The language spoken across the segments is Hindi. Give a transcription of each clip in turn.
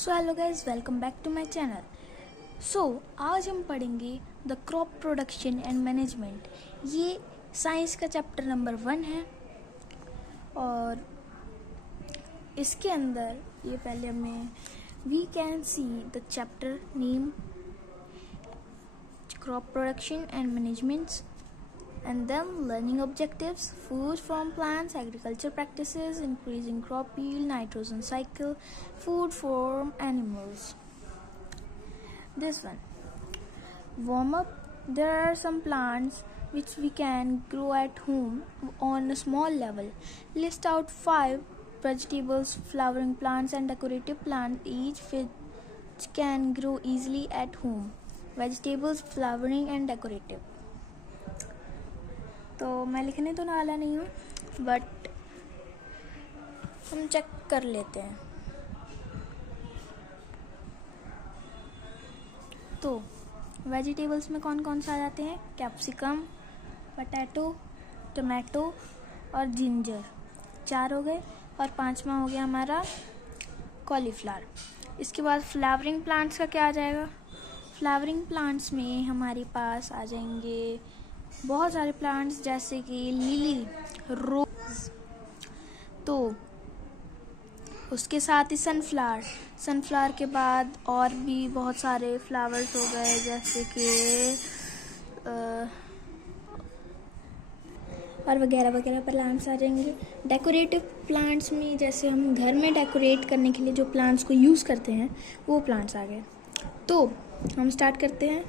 So hello guys, welcome back to my channel. आज हम पढ़ेंगे the crop production and management. ये साइंस का चैप्टर नंबर 1 है और इसके अंदर ये पहले हमें we can see the chapter name crop production and management and then learning objectives, food from plants, agriculture practices, increasing crop yield, nitrogen cycle, food from animals. This one, warm up. There are some plants which we can grow at home on a small level. List out 5 vegetables, flowering plants and decorative plants, each which can grow easily at home. Vegetables, flowering and decorative. तो मैं लिखने तो वाला नहीं हूँ, बट हम चेक कर लेते हैं। तो वेजिटेबल्स में कौन कौन सा आ जाते हैं? कैप्सिकम, पोटैटो, टमाटो और जिंजर, 4 हो गए। और 5वां हो गया हमारा कॉलीफ्लावर। इसके बाद फ्लावरिंग प्लांट्स का क्या आ जाएगा? फ्लावरिंग प्लांट्स में हमारे पास आ जाएंगे बहुत सारे प्लांट्स, जैसे कि लिली, रोज, तो उसके साथ ही सनफ्लावर के बाद और भी बहुत सारे फ्लावर्स हो गए, जैसे कि और वगैरह वगैरह प्लांट्स आ जाएंगे। डेकोरेटिव प्लांट्स में जैसे हम घर में डेकोरेट करने के लिए जो प्लांट्स को यूज़ करते हैं वो प्लांट्स आ गए। तो हम स्टार्ट करते हैं।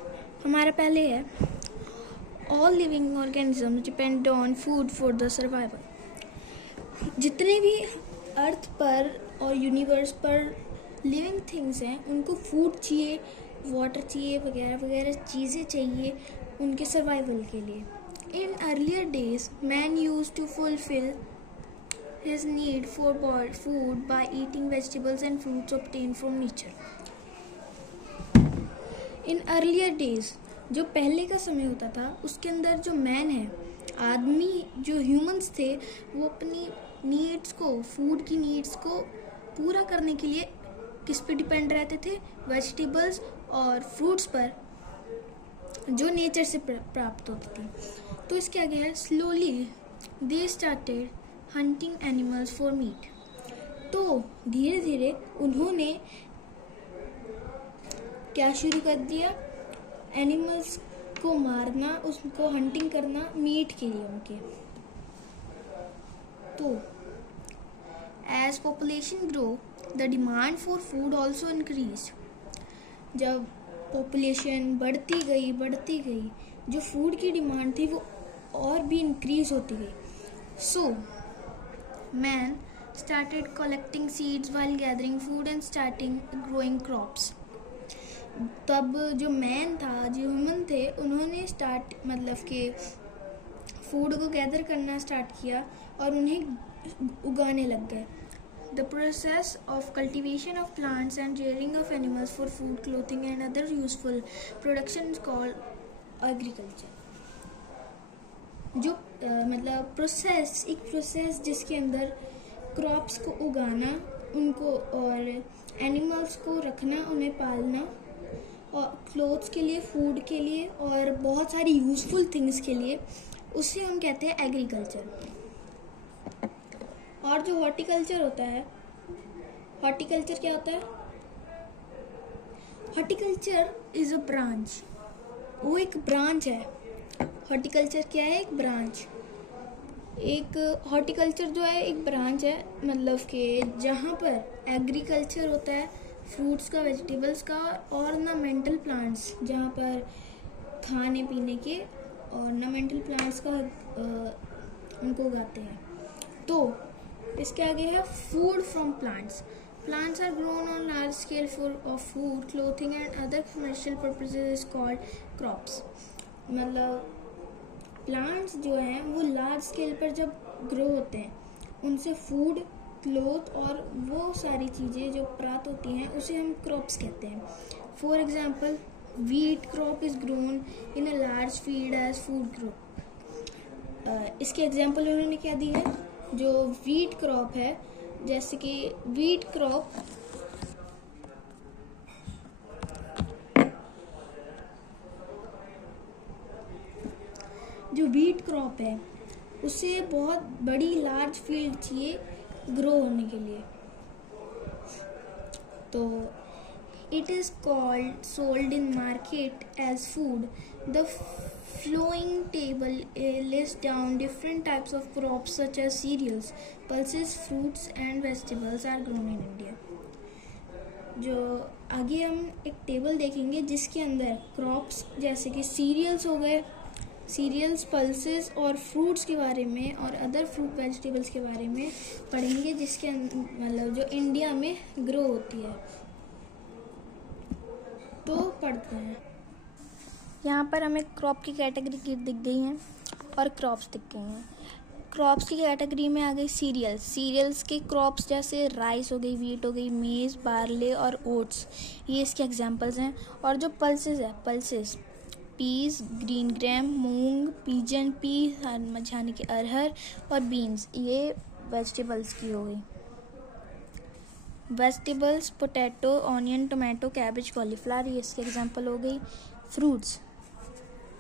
हमारा पहले है All living organisms depend on food for the survival. जितने भी अर्थ पर और यूनिवर्स पर लिविंग थिंग्स हैं उनको फूड चाहिए, वाटर चाहिए, वगैरह वगैरह चीज़ें चाहिए उनके सर्वाइवल के लिए। In earlier days, man used to fulfill his need for food by eating vegetables and fruits obtained from nature. In earlier days, जो पहले का समय होता था उसके अंदर जो मैन है, आदमी, जो ह्यूमंस थे, वो अपनी नीड्स को, फूड की नीड्स को पूरा करने के लिए किस पे डिपेंड रहते थे? वेजिटेबल्स और फ्रूट्स पर, जो नेचर से प्राप्त होती थी। तो इसके आगे है slowly they started hunting animals for meet. तो धीरे धीरे उन्होंने क्या शुरू कर दिया? एनिमल्स को मारना, उसको हंटिंग करना मीट के लिए उनके। तो as population grow the demand for food also increase. जब पॉपुलेशन बढ़ती गई, जो फूड की डिमांड थी वो और भी इंक्रीज होती गई। So man started collecting seeds while gathering food and starting growing crops. तब जो मैन था, जो ह्यूमन थे, उन्होंने फूड को गैदर करना स्टार्ट किया और उन्हें उगाने लग गए। The process of cultivation of plants and rearing of animals for food, clothing and other useful production is called agriculture. जो एक प्रोसेस जिसके अंदर क्रॉप्स को उगाना, उनको और एनिमल्स को रखना, उन्हें पालना, और क्लोथ्स के लिए, फूड के लिए और बहुत सारी यूजफुल थिंग्स के लिए, उसे हम कहते हैं एग्रीकल्चर। और जो हॉर्टिकल्चर होता है, हॉर्टिकल्चर क्या होता है? हॉर्टिकल्चर इज अ ब्रांच, वो एक ब्रांच है। हॉर्टिकल्चर क्या है? एक ब्रांच। एक हॉर्टिकल्चर जो है एक ब्रांच है, जहाँ पर एग्रीकल्चर होता है, फ्रूट्स का, वेजिटेबल्स का, ऑर्नामेंटल प्लांट्स, जहाँ पर खाने पीने के ऑर्नामेंटल प्लांट्स का उनको उगाते हैं। तो इसके आगे है food from plants. Plants are grown on large scale for food, clothing and other commercial purposes is called crops. Plants जो हैं वो लार्ज स्केल पर जब ग्रो होते हैं, उनसे फूड, क्लोथ और वो सारी चीज़ें जो प्राप्त होती हैं उसे हम क्रॉप्स कहते हैं। For example, wheat crop is grown in a large field as food crop. इसके एग्जाम्पल उन्होंने क्या दी है? जो वीट क्रॉप है, जैसे कि वीट क्रॉप क्रॉप है उसे बहुत बड़ी लार्ज फील्ड चाहिए ग्रो होने के लिए। तो it is sold in market as food. The following table lists down different types of crops such as cereals, pulses, fruits and vegetables are grown in India. जो आगे हम एक टेबल देखेंगे जिसके अंदर क्रॉप्स जैसे कि सीरियल्स हो गए, सीरियल्स, पल्सेस और फ्रूट्स के बारे में और अदर फ्रूट वेजिटेबल्स के बारे में पढ़ेंगे जिसके मतलब जो इंडिया में ग्रो होती है। तो पढ़ते हैं। यहाँ पर हमें क्रॉप की कैटेगरी दिख गई हैं और क्रॉप्स दिख गई हैं। क्रॉप्स की कैटेगरी में आ गई सीरियल्स। सीरियल्स के क्रॉप्स जैसे राइस हो गई, वीट हो गई, मेज़, बार्ले और ओट्स, ये इसके एग्जांपल्स हैं। और जो पल्सेस है, पल्सेस पीस, ग्रीन ग्रैम, मूंग, पिजन पी यानी कि अरहर और बीन्स, ये वेजिटेबल्स की हो गई। Vegetables potato, onion, tomato, cabbage, cauliflower, ये इसके एग्जांपल हो गई। फ्रूट्स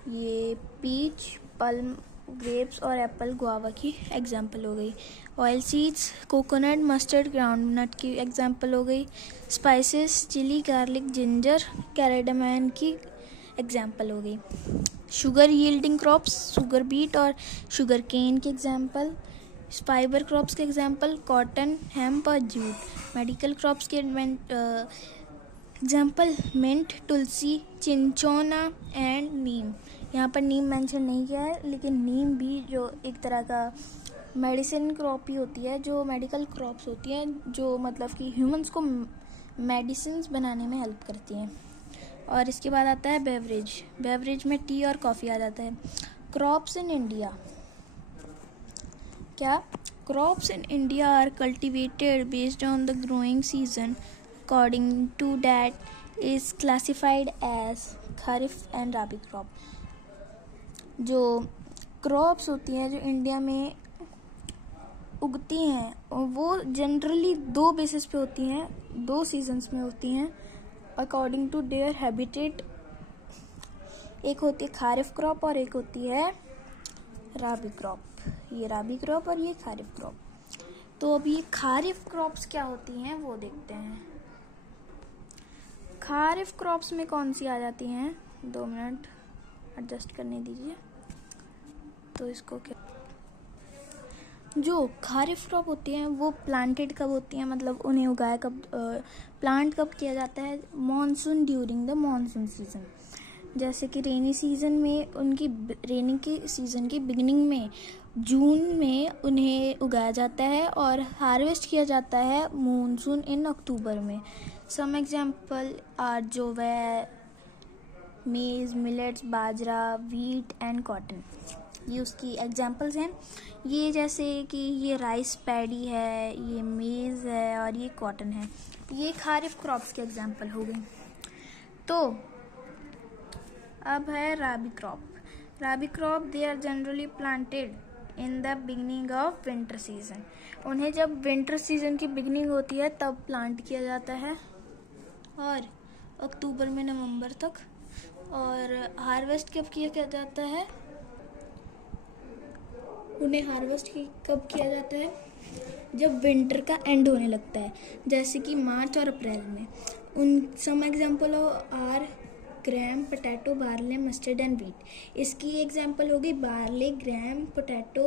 ये पीच, पल्म, ग्रेप्स और एप्पल, गुआवा की एग्जांपल हो गई। Oil seeds coconut, mustard, groundnut की एग्जांपल हो गई। स्पाइसेस चिली, गार्लिक, जिंजर, कैरेडमम की एग्जांपल हो गई। Sugar yielding crops sugar beet और शुगर केन की एग्जांपल। फाइबर क्रॉप्स के एग्जांपल कॉटन, हेम्प और जूट। मेडिकल क्रॉप्स के example mint, Tulsi, cinchona and नीम। यहाँ पर नीम मेंशन नहीं किया है, लेकिन नीम भी जो एक तरह का मेडिसिन क्रॉप ही होती है, जो मेडिकल क्रॉप्स होती हैं जो मतलब कि ह्यूमंस को मेडिसिन बनाने में हेल्प करती हैं। और इसके बाद आता है बेवरेज। बेवरेज में टी और कॉफ़ी आ जाता है। क्रॉप्स इन इंडिया क्या? Crops in India are cultivated based on the growing season. According to that is classified as Kharif and Rabi crop. जो क्रॉप्स होती हैं जो इंडिया में उगती हैं वो जनरली 2 बेसिस पे होती हैं, 2 सीजन्स में होती हैं अकॉर्डिंग टू देयर हैबिटेट। एक होती है खारिफ क्रॉप और एक होती है राबी क्रॉप। ये राबी क्रॉप और ये खारिफ क्रॉप। तो अभी खारिफ क्रॉप्स क्या होती हैं वो देखते हैं। खारिफ क्रॉप्स में कौन सी आ जाती हैं? 2 मिनट एडजस्ट करने दीजिए। तो इसको क्या, जो खारिफ क्रॉप होती हैं वो प्लांटेड कब होती हैं, मतलब उन्हें उगाया कब, प्लांट कब किया जाता है? Monsoon, during the monsoon season. जैसे कि रेनी सीजन में उनकी रेनी के सीजन की बिगिनिंग में जून में उन्हें उगाया जाता है और हार्वेस्ट किया जाता है मॉनसून इन अक्टूबर में। सम एग्जांपल आर जोवे, मेज, millets, bajra, wheat and cotton, ये उसकी एग्जांपल्स हैं। ये जैसे कि ये राइस पैडी है, ये मेज है और ये कॉटन है। ये खारिफ क्रॉप्स के एग्जांपल हो गए। तो अब है rabi crop. Rabi crop they are generally planted in the beginning of winter season. उन्हें जब विंटर सीजन की बिगनिंग होती है तब प्लांट किया जाता है और अक्टूबर में नवंबर तक। और हार्वेस्ट कब किया जाता है? उन्हें हार्वेस्ट कब किया जाता है? जब विंटर का एंड होने लगता है, जैसे कि मार्च और अप्रैल में। उन some example are gram, potato, barley, mustard and wheat. इसकी एग्जांपल होगी barley, gram, potato,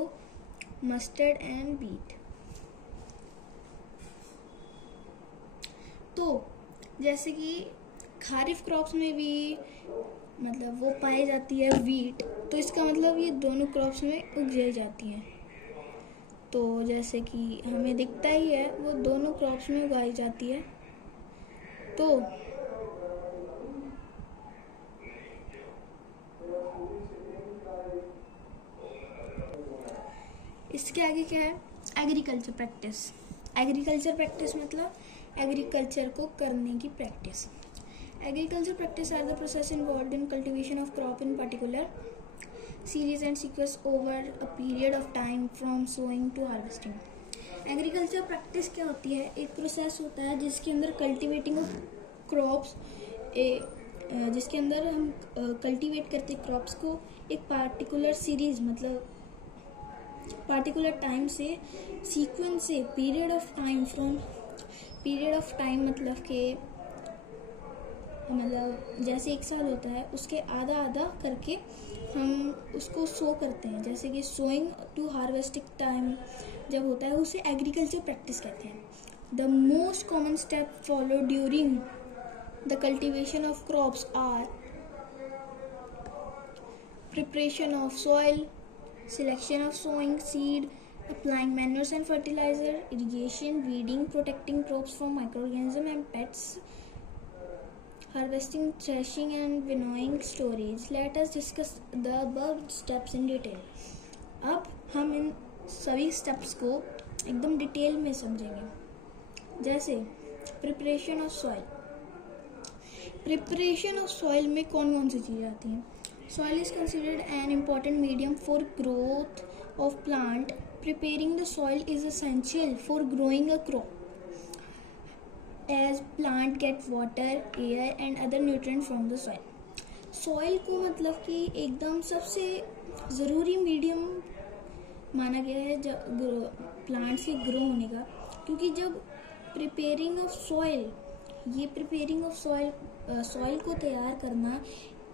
mustard and wheat. तो जैसे कि खारिफ क्रॉप्स में भी मतलब वो पाई जाती है वीट, तो इसका मतलब ये दोनों क्रॉप्स में उगाई जाती हैं। तो जैसे कि हमें दिखता ही है वो दोनों क्रॉप्स में उगाई जाती है। तो इसके आगे क्या है? Agriculture practice. एग्रीकल्चर प्रैक्टिस मतलब एग्रीकल्चर को करने की practice. Agriculture practice are the process involved in cultivation of crop in particular series and sequence over a period of time from sowing to harvesting. Agriculture practice क्या होती है? एक प्रोसेस होता है जिसके अंदर कल्टीवेटिंग ऑफ क्रॉप्स, जिसके अंदर हम कल्टीवेट करते क्रॉप्स को एक पार्टिकुलर सीरीज मतलब पार्टिकुलर टाइम से, सीक्वेंस से, period of time from, period of time मतलब जैसे 1 साल होता है उसके आधा आधा करके हम उसको सो करते हैं। जैसे कि सोइंग टू हार्वेस्टिंग टाइम जब होता है उसे एग्रीकल्चर प्रैक्टिस कहते हैं। The most common step follow during the cultivation of crops are preparation of soil, selection of sowing seed, applying manures and fertilizer, irrigation, weeding, protecting crops from microorganisms and pests, harvesting, threshing and winnowing, storage. Let us discuss the above steps in detail. अब हम इन सभी स्टेप्स को एकदम डिटेल में समझेंगे। जैसे preparation of soil. Preparation of soil में कौन कौन सी चीज़ें आती हैं? Soil is considered an important medium for growth of plant. Preparing the soil is essential for growing a crop, as plant get water, air and other nutrients from the soil. Soil को मतलब कि एकदम सबसे ज़रूरी मीडियम माना गया है प्लांट्स के ग्रो होने का, क्योंकि जब प्रिपेयरिंग ऑफ सॉइल, ये प्रिपेयरिंग ऑफ सॉइल को तैयार करना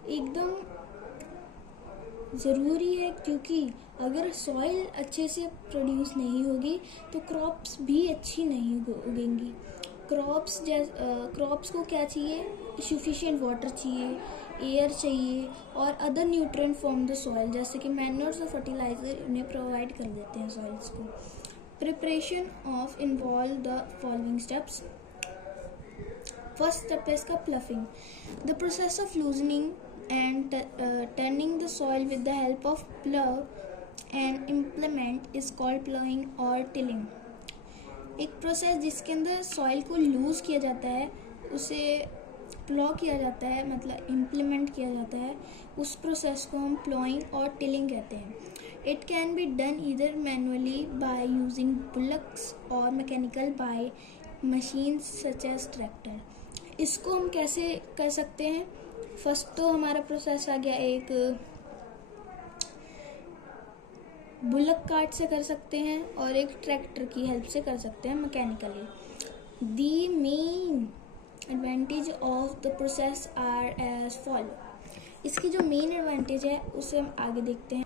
एकदम ज़रूरी है, क्योंकि अगर सॉइल अच्छे से प्रोड्यूस नहीं होगी तो क्रॉप्स भी अच्छी नहीं उगेंगी। क्रॉप्स को क्या चाहिए? सफिशिएंट वाटर चाहिए, एयर चाहिए और other nutrient from the soil, जैसे कि मैन्योर्स और फर्टिलाइजर उन्हें प्रोवाइड कर देते हैं सॉइल्स को। Preparation of involve the following steps. First step है इसका ploughing. The process of loosening and turning the soil with the help of plough and implement is called ploughing or tilling. एक प्रोसेस जिसके अंदर सॉइल को लूज किया जाता है उसे प्लॉ किया जाता है, मतलब इम्प्लीमेंट किया जाता है, उस प्रोसेस को हम प्लॉइंग और टिलिंग कहते हैं। It can be done either manually by using bullocks और mechanical by machines such as tractor. इसको हम कैसे कर सकते हैं? फर्स्ट तो हमारा प्रोसेस आ गया, एक बुलक कार्ट से कर सकते हैं और एक ट्रैक्टर की हेल्प से कर सकते हैं mechanically. The main advantage of the process are as follow. इसकी जो मेन एडवांटेज है उसे हम आगे देखते हैं।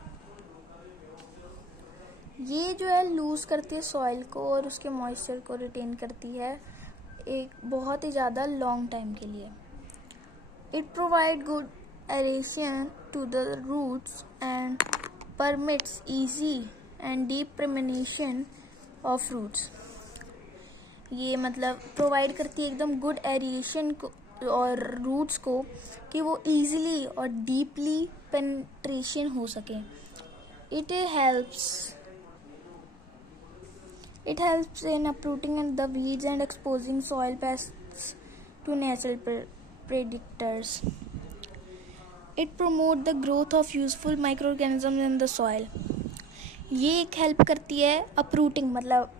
ये जो है लूज करती है सॉइल को और उसके मॉइस्चर को रिटेन करती है एक बहुत ही ज़्यादा लॉन्ग टाइम के लिए। It provides good aeration to the roots and permits easy and deep permeation of roots. ये मतलब प्रोवाइड करती है एकदम गुड एरिएशन को और रूट्स को कि वो इजीली और डीपली पेनिट्रेशन हो सके। It helps in uprooting the weeds and exposing soil pests to natural predators. It promotes the growth of useful microorganisms in the soil. ये एक हेल्प करती है अपरूटिंग, मतलब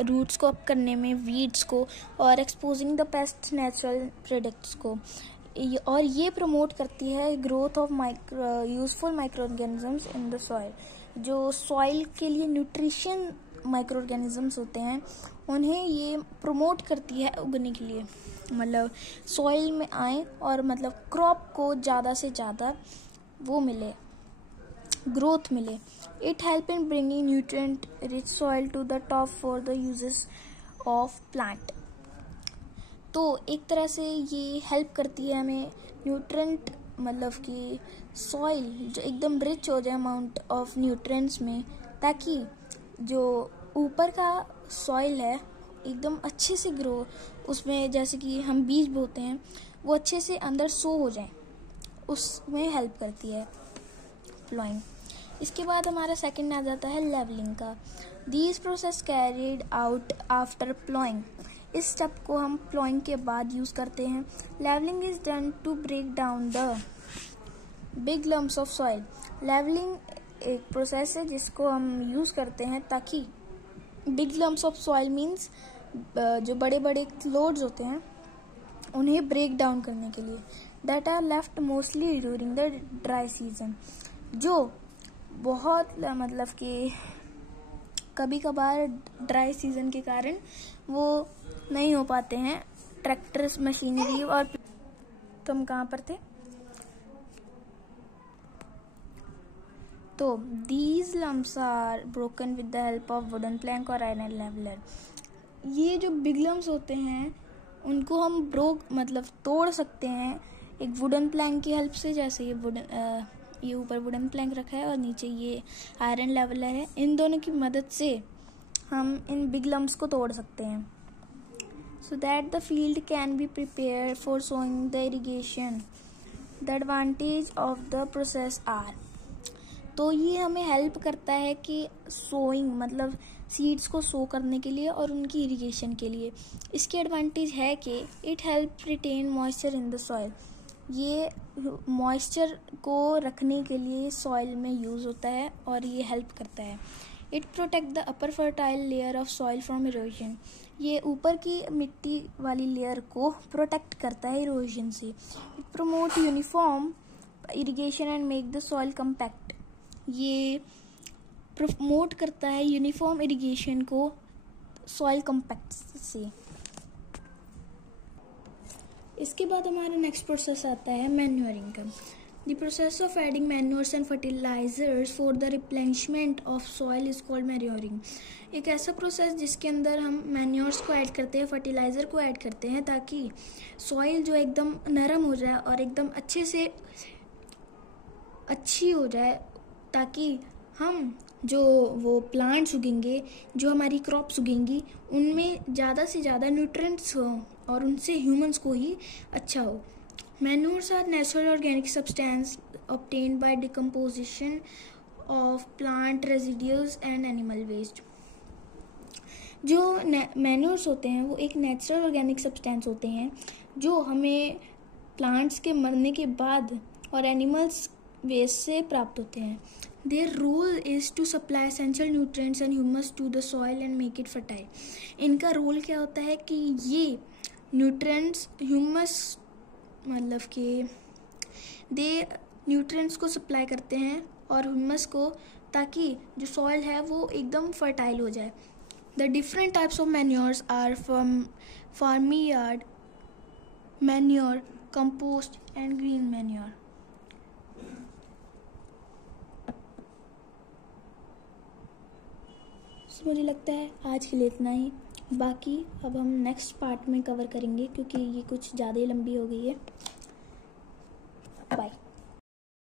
रूट्स को अप करने में, वीड्स को, और exposing the pest natural products को। और ये प्रमोट करती है growth of useful microorganisms in the soil. जो सॉइल के लिए न्यूट्रिशन माइक्रोऑर्गेनिजम्स होते हैं उन्हें ये प्रमोट करती है उगने के लिए, मतलब सॉइल में आए और मतलब क्रॉप को ज़्यादा से ज़्यादा वो मिले, ग्रोथ मिले। It help in bringing nutrient rich soil to the top for the uses of plant. तो एक तरह से ये हेल्प करती है हमें न्यूट्रिएंट, मतलब कि सॉइल जो एकदम रिच हो जाए अमाउंट ऑफ न्यूट्रिएंट्स में, ताकि जो ऊपर का सॉइल है एकदम अच्छे से ग्रो, उसमें जैसे कि हम बीज बोते हैं वो अच्छे से अंदर सो हो जाए, उसमें हेल्प करती है प्लॉइंग। इसके बाद हमारा सेकंड आ जाता है लेवलिंग का। These process carried out after ploughing. इस स्टेप को हम प्लॉइंग के बाद यूज़ करते हैं। Levelling is done to break down the big lumps of soil. Levelling एक प्रोसेस है जिसको हम यूज़ करते हैं ताकि big lumps of soil means जो बड़े बड़े क्लोड्स होते हैं उन्हें ब्रेक डाउन करने के लिए, that are left mostly during the dry season. जो बहुत मतलब कि कभी कभार ड्राई सीजन के कारण वो नहीं हो पाते हैं ट्रैक्टर्स मशीनरी। और तो हम कहाँ पर थे? तो these lumps are broken with the help of wooden plank और आयरन लेवलर। ये जो बिग लम्प्स होते हैं उनको हम मतलब तोड़ सकते हैं एक वुडन प्लैंक की हेल्प से। जैसे ये ऊपर वुडन प्लैंक रखा है और नीचे ये आयरन लेवलर है। इन दोनों की मदद से हम इन बिग लम्प्स को तोड़ सकते हैं, so that the field can be prepared for sowing the irrigation. The advantage of the process are, तो ये हमें हेल्प करता है कि सोइंग मतलब सीड्स को सो करने के लिए और उनकी इरिगेशन के लिए। इसके एडवांटेज है कि it help retain moisture in the soil. ये मॉइस्चर को रखने के लिए सॉइल में यूज़ होता है और ये हेल्प करता है। It protect the upper fertile layer of soil from erosion. ये ऊपर की मिट्टी वाली लेयर को प्रोटेक्ट करता है इरोजन से। It promote uniform irrigation and make the soil compact. ये प्रमोट करता है यूनिफॉर्म इरिगेशन को सॉइल कम्पैक्ट से। इसके बाद हमारा नेक्स्ट प्रोसेस आता है मैन्योरिंग का। The process of adding manures and fertilizers for the replenishment of soil is called manuring. एक ऐसा प्रोसेस जिसके अंदर हम मैन्योर्स को ऐड करते हैं, फर्टिलाइज़र को ऐड करते हैं ताकि सॉइल जो एकदम नरम हो जाए और एकदम अच्छे से अच्छी हो जाए, ताकि हम जो वो प्लांट्स उगेंगे, जो हमारी क्रॉप्स उगेंगी, उनमें ज़्यादा से ज़्यादा न्यूट्रिएंट्स हो और उनसे ह्यूमंस को ही अच्छा हो। Manures are natural organic substance obtained by decomposition of plant residues and animal waste. जो मैन्योर्स होते हैं वो एक नेचुरल ऑर्गेनिक सब्सटेंस होते हैं जो हमें प्लांट्स के मरने के बाद और एनिमल्स वेस्ट से प्राप्त होते हैं। Their role is to supply essential nutrients and humus to the soil and make it fertile. इनका रोल क्या होता है कि ये न्यूट्रिएंट्स ह्यूमस मतलब कि दे न्यूट्रिएंट्स को सप्लाई करते हैं और ह्यूमस को, ताकि जो सॉइल है वो एकदम फर्टाइल हो जाए। The different types of manures are farmyard manure, compost and green manure. मुझे लगता है आज के लिए इतना ही। बाकी अब हम नेक्स्ट पार्ट में कवर करेंगे क्योंकि ये कुछ ज़्यादा ही लंबी हो गई है।